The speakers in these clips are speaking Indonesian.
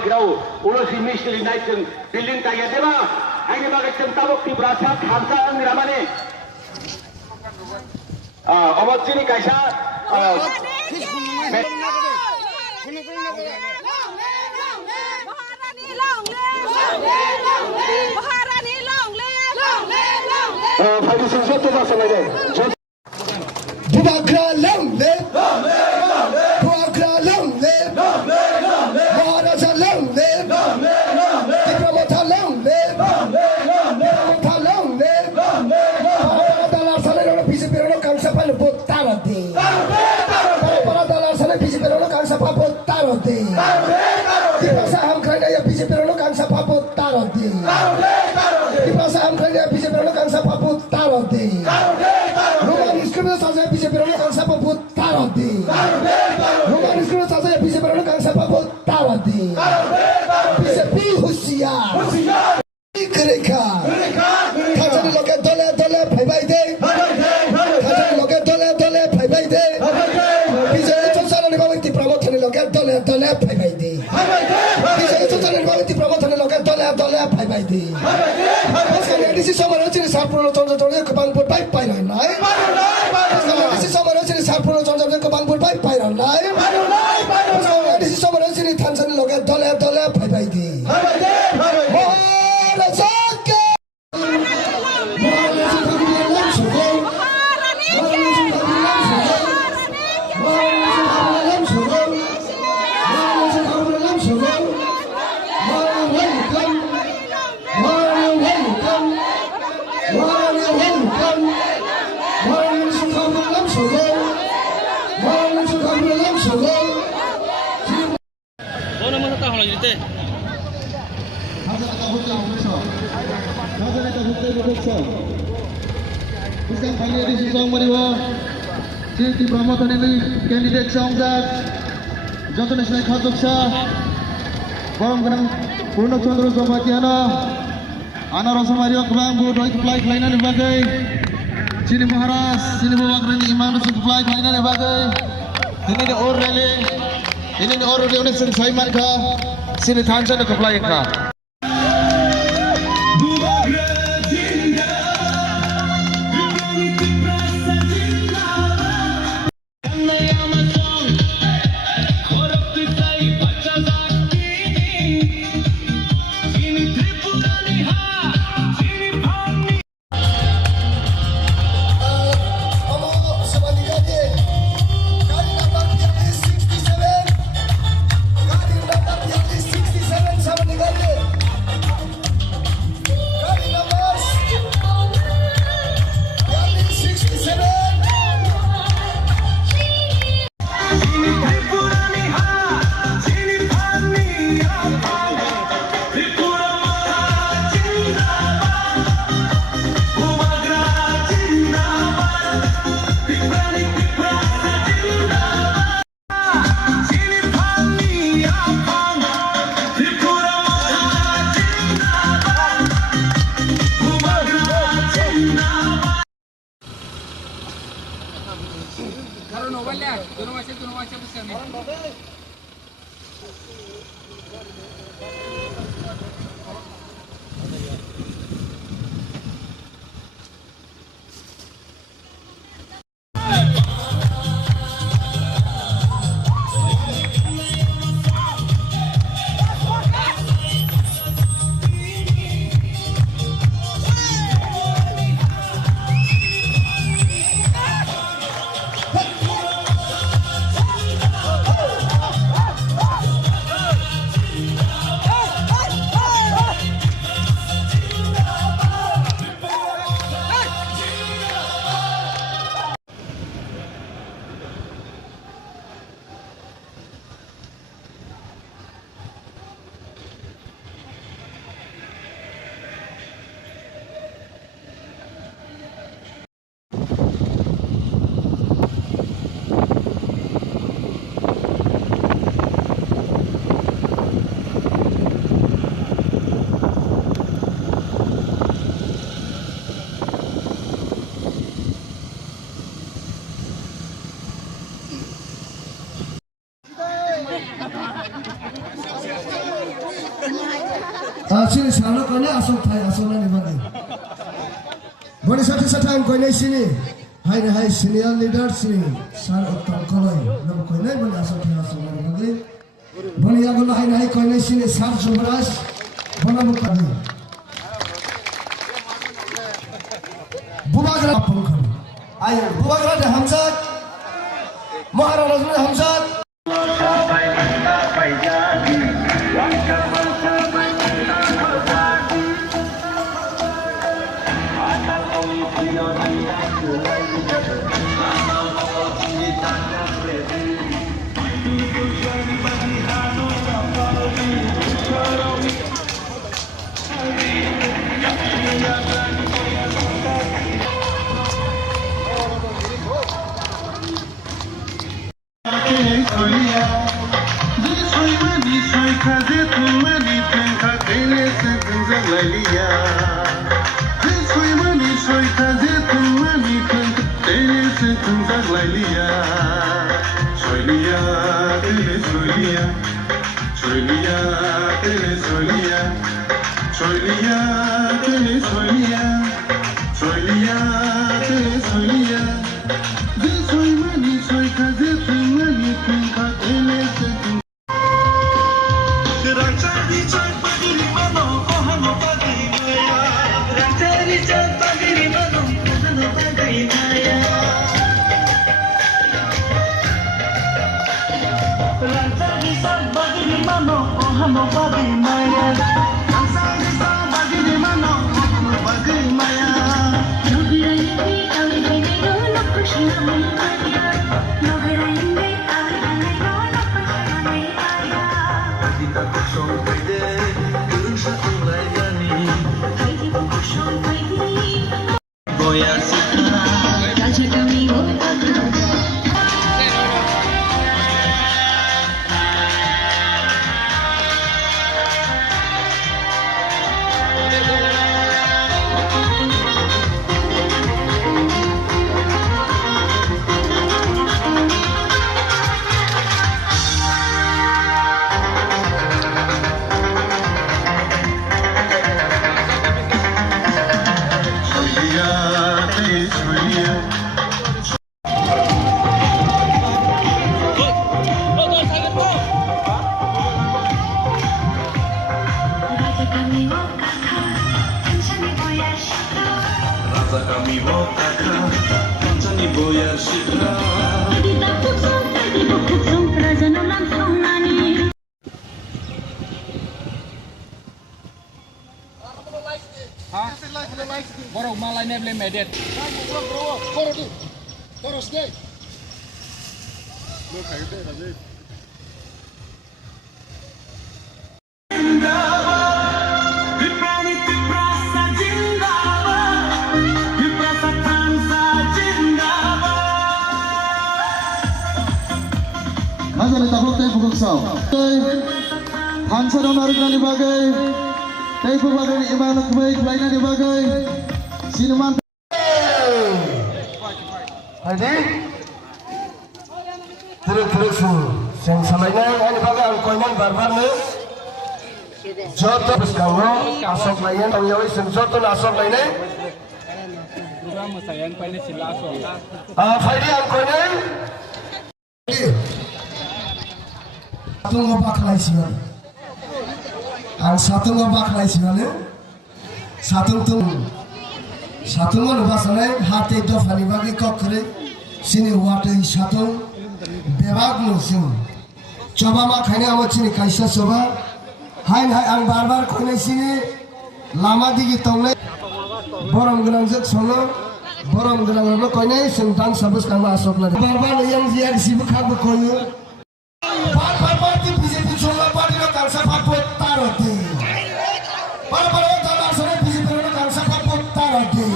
Grau, Ulosi Michel Nighton, Bilin Kayadeva, Agabagam Tabok, Brasa, Hamza, and Ramane. Omotini Kaisha. Buakra long live, Buakra long live, Maharaja long live, Dipramata long live, Dipramata long live, Dalar Salero Pisipero Kansapal Botarate, Dalar Salero Pisipero Kansapa Botarate, Dipasaham Kaya Pisipero Kansapa Botarate, Dipasaham Kaya Pisipero Kansapa Botarate. Saja bisa beroleh kan siapa pun taroti. Rumah sekolah saja bisa beroleh kan siapa pun taroti. Bisa pihusia. Mereka. Kajian loket dole bye deh. Kajian loket dole bye deh. Bisa itu salah nih bawa di promotor loket dole bye deh. Bisa itu salah nih bawa di promotor loket dole bye deh. Pas kali ini sih sama orang ciri sarpul contoh kebang pun bye lah. This is someone else in his Harpur John of the Kabangpur by Pyron Live. This is someone else in the Tanzan Logan Dollar Payday. Isang kali edisi song mariwa Citi Pramotan ini candidate song dat Joto Nasional Khadoksa Borong Ganang Purno Chandra Sobatiana Ana Rasa Mario Kebang Bu Doi Keplai Kelainan Ibagai Sini Maharas Sini Bawakran Imam Rasul Keplai Kelainan Ibagai Ini di Or Rally Ini di Or Rally Unik Sini Saiman Ka Sini Tansan Keplai Ka Sini sana kau ni asal Thai asal ni bagi. Bani satu ang kau ni sini. Hai senior leader sini. Sar uttam koloi. Nam kau ni bani asal Thai asal ni bagi. Bani agul hai kau ni sini sar Subras. Bana bukan. Bubagra pangkal. Ayo bubagra dah Hamzat. Maharajah Hamzat. Borong malai ne blem edit. Terus deh. Hasil tabuk teh pukul sah. Hansa dan Arifan dibagai. Teh pembagai iman kebaik lainnya dibagai. Sinuman. Hadi. Terus. Yang samanya ini bagai angkoinan barbar ni. Jodoh bersama asok lainnya tahu ya wis jodoh asok lainnya. Program saya paling sila so. Faidi angkoinan. Satu ngobak lai siwan. Satu ngobak lai siwan ni. Satu ngobak sana hati do fani bagi kokre sini wate satu bebak nusin. Coba mak kini awak sini kaisa coba. Hai ang barbar kini sini lama digi tongle. Borong gelang jek sono. Borong gelang apa kini sentang sabus kama asok lagi. Barbar yang ziar sibuk kamu kini. Barbar di BJP coba parti lo kangsa paput taroti. Barbar dalam sana BJP lo kangsa paput taroti.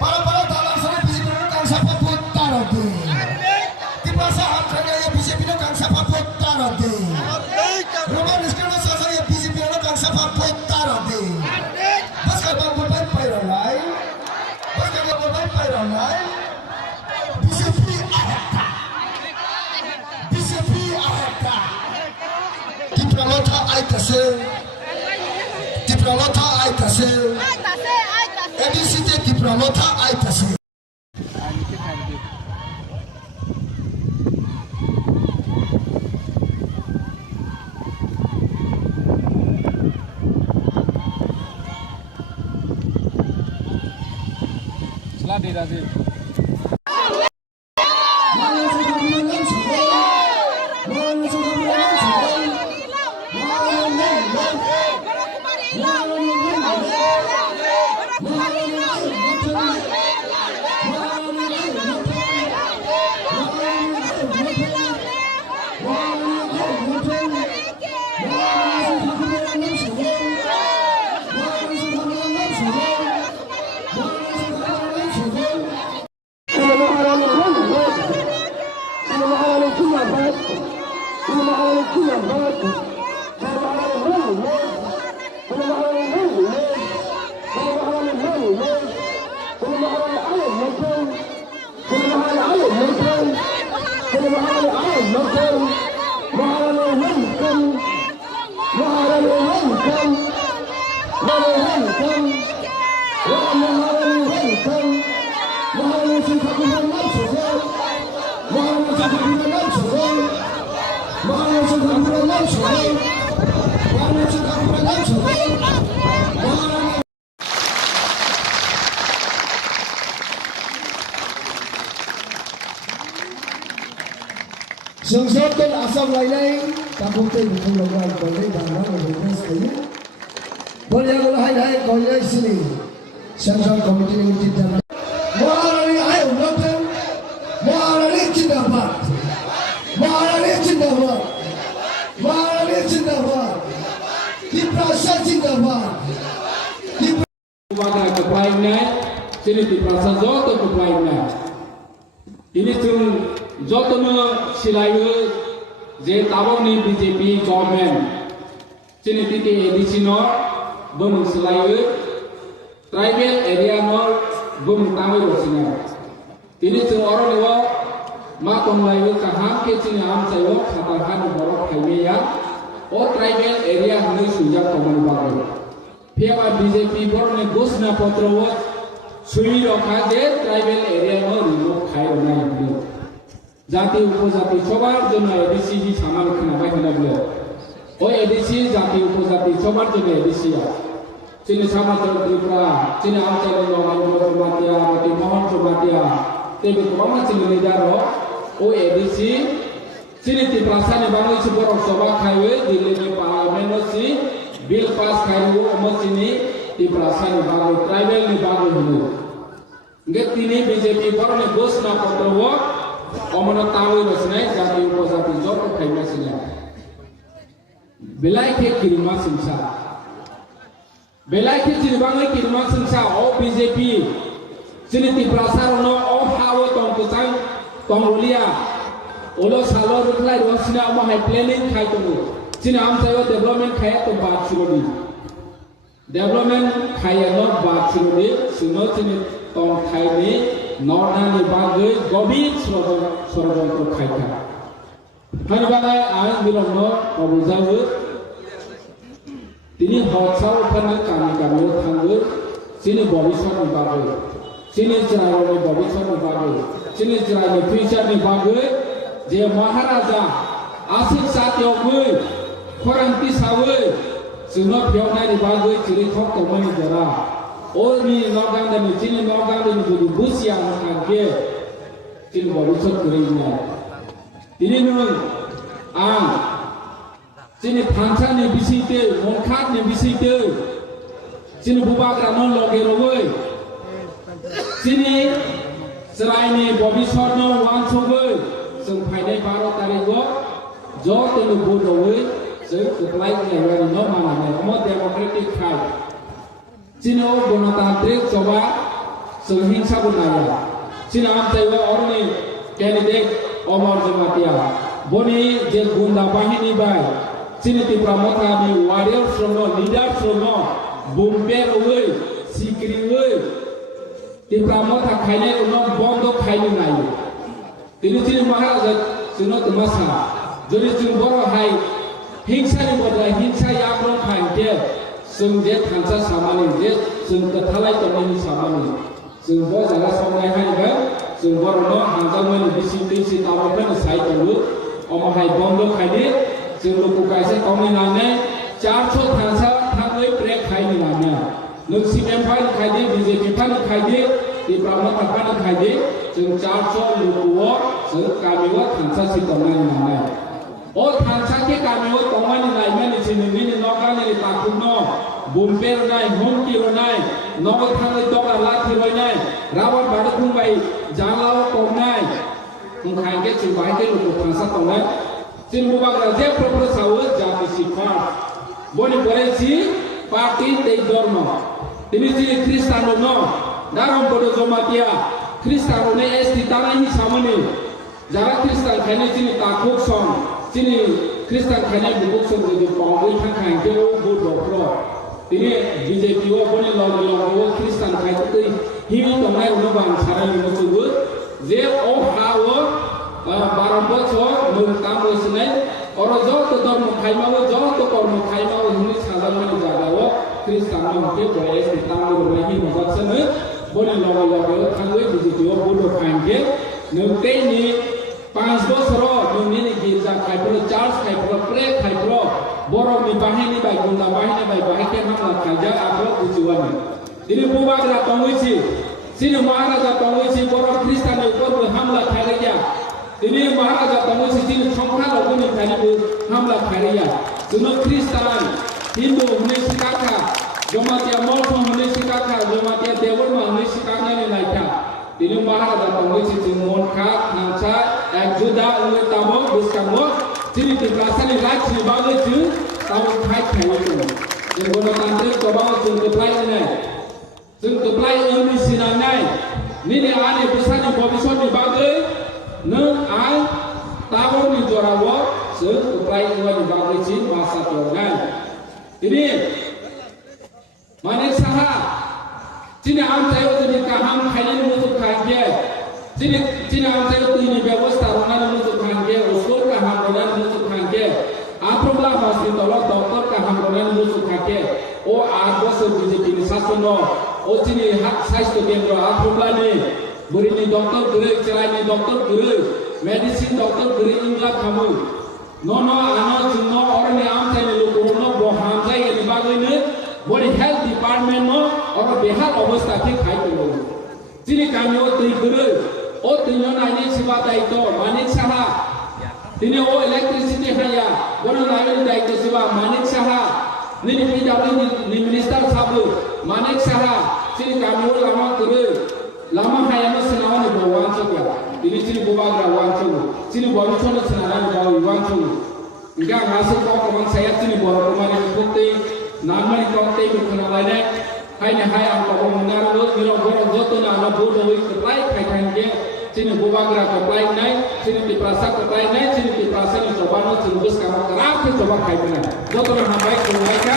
Barbar dalam sana BJP lo kangsa paput taroti. Di masa hamkanya ya BJP lo kangsa paput taroti. Roman sekarang saya ya BJP lo kangsa paput taroti. Bas kalau berbaik payah lain, bas kalau berbaik payah lain, BJP ahata. BJP ahata. Di pramata ay kasi 디프라로타 아이타세 에디시테 디프라로타 아이타세 Seladi Razif. Sungsapkan asam lainai kampung teh bukan logam boleh dalam boleh sekali. Boleh kalau hai boleh sini. Sungsap komite yang tidak. Maharani ayo nonton. Maharani cindabat. Maharani cindabat. Maharani cindabat. Diprasa cindabat. Umaga keplainnya, sini diprasa joto keplainnya. Ini tuh jotono silayu je tabong ni BJP government sini titi edisi no bung silayu tribal area no bung tamu rosina ini tuh orang lewa ma tonglayu kaham ke sini am sayo katakan borok kaiwe ya o tribal area ni sujak tomani bagai pihak BJP borok ni gosna potro suri rokha je tribal area no remove khai na জাতি উপজাতি সবার জন্য এডিসি জি সামান খানাবাই হলাবলে ওই এডিসি জাতি উপজাতি সবার জন্য এডিসি চিনি সামাজিক ত্রিপুরা চিনি আঞ্চলিক নগর সমাতিয়া মতি মহল সমাতিয়া তেবে কমা চিনি লিডার ও এডিসি চিনি ত্রিপুরা সানি বাংলাদেশ বড় সভা খাইবে দিল্লি পার্লামেন্ট সি বিল পাস খাইবো অমচিনি ত্রিপুরা সানি বাগো ট্রাইবেল নি বাগো হলো গে তিনি বিজেপি বরনে ঘোষণা পত্র Omona tahu rasanya jati upazati joto kainya sini. Belai ke kirima singsa. Belai ke ciribangnya kirima singsa. O BJP sini tiprasar no o hawa tong kusang tong rolia. Olo salo rutlai rosina oma high planning kai tunggu. Sini am sayo development kaya to bat surodi. Development kaya not bat surodi. Sino sini tong kai ni. Northern bagai gobit sorong to khaita hani bagai ain bilono obuzawu tini hotsau phana kami thangu sini bobishot ni bagai sini jrai ni bobishot ni bagai sini jrai ni future ni bagai je maharaja asik satyo gui khoranti sawe sino phyona ni bagai chiri thok tomani jara All ni nogang dan sini nogang dan jadi bus yang angke sini baru sekerjanya. Ini nung sini panca ni bisite, mongkat ni bisite, sini bubak ranon loge roge, sini serai ni bobi sorno wan soge, sengpai dai baru tarigo, jauh tenu bodoh, sekelai ni orang no mana ni, mau democratic fight. Sini o gণতান্ত্রিক সভা সংহিংসা bunaya. Sini am taiwa orni candidate Omar Jamatia. Boni je gunda bahini bai. Sini tipra motha ni warrior from leader from bumper away, sikri away. Tipra motha khaine uno bondo khaine nai. Tini sini maharaja sino tumasa. Jodi sini boro hai hingsa ni bodai hingsa yakron khainte. जों जे थांसा सामानि जे जों कथालाय तंनि सामानि जों बो जागा संनाय हायबा जों बरनो हांजामनि बिसि ताबफोरनि साइ दंबो अमहाय बंद खायदि जों लोगो गायसे गावनि नानै 400 थांसा थाङै ब्रेक खायनि नानै नों सीएम फाइन खायदि बीजेपी फाइन खायदि दिब्रामा फाइन खायदि जों 400 लोगोआव जों गामियाव थांसा सितंनाय नानै ओ थांसा के गामियाव तंमानि नायमानि सिननि नगानि ताकुनो बुमपेर नाय होमकिर नाय नग थाङै दगा लाथिबाय नाय रावण बाडखुंबाय जालाव तंनाय खायगे जों बायके लोगो थांसा तंनाय जों मुबाग्रा जे प्रपोजाव जाति सिखा बनि बरेसि पार्टी दै धर्म दिनै जों ख्रिस्टान न दारम बड जमातिया ख्रिस्टान ने एसटी तानायनि सामनि जारा ख्रिस्टान खायने जोंनि ताखुक सम जोंनि ख्रिस्टान खायने बुकुक सम जों पावै थांखाय जे बुदफ्र दिनै बीजेपी व बनि लग ख्रिस्टान खायते हिमि तंनाय उनबां साराय मोसुबो जे ओ हाव 12 বছর নৌকা বসনাই और যত ধর্ম খাইমাও যত কর্ম খাইমাও হিনি সাধারণ জায়গাও খ্রিস্টান মতে বয়স তাঙ্গ রহি মজাছনে বলি লগো থাঙ্গই বিজিটিও বলো খাইকে নৌতেনি 5 বছর নৌনি গির্জা খাইপ্র চার্চ খাইপ্র প্রে খাইপ্র বরমনি বাহিনী বাই গুন্ডা বাহিনী বাই বাহিকে হামলা খাইজা আপর বুঝুয়ানি দিনে বুবাগরা তংইছি সিনে মহারাজা তংইছি বড় খ্রিস্টানের উপর হামলা খাইয়া ini Maharaja tamu sini songkha logoni kali hamla khariya suno Kristen Hindu hune sikaka jomatia molto hune sikaka jomatia deworma hune sikaka ni naika ini Maharaja tamu sini monka nangsa juda uwe tamo buskamo sini dikrasani right sini bagai tu tamu khai itu yang guna tantrik coba jeng keplai ini jeng keplai ini sinangai ini ane bisa di bobison di bagai neng ai tahun ni jorawo sesuai dengan dibagai cin masa tahun ini manik saha cina am tayo jadi kaham khainin musuh kanje cina am tayo ini ବ୍ୟବସ୍ଥା rungan musuh kanje usul kaham rungan musuh kanje apabila hospital dokter kaham rungan musuh kanje o agos BJP ni sasono o cini hak saisto kendro apabila ni Berini dokter gere celani dokter gere medicine dokter gere ingla kamu nono ano junno orang ni am tane lokono boham jai ni bagine body health department no or behal obostha ke khai ko tini kamio tei gere o tinyo nai siba daito manik saha tini o electricity haya bono nai daito siba manik saha ni PW ni minister sabu manik saha tini kamio lama gere lama hayama senawan bawan coba ini sini bubagra wancu sini bawa coba senawan bawa wancu enggak ngasih kau kawan saya sini bawa kemarin putih namanya kau teh bukan lainnya hanya hayam kau mengar lo milo borong joto nama bodoh itu baik kaitannya sini bubagra keplai naik sini diperasa keplai naik sini diperasa di coba no terus kamu terakhir coba kaitannya joto nama baik mereka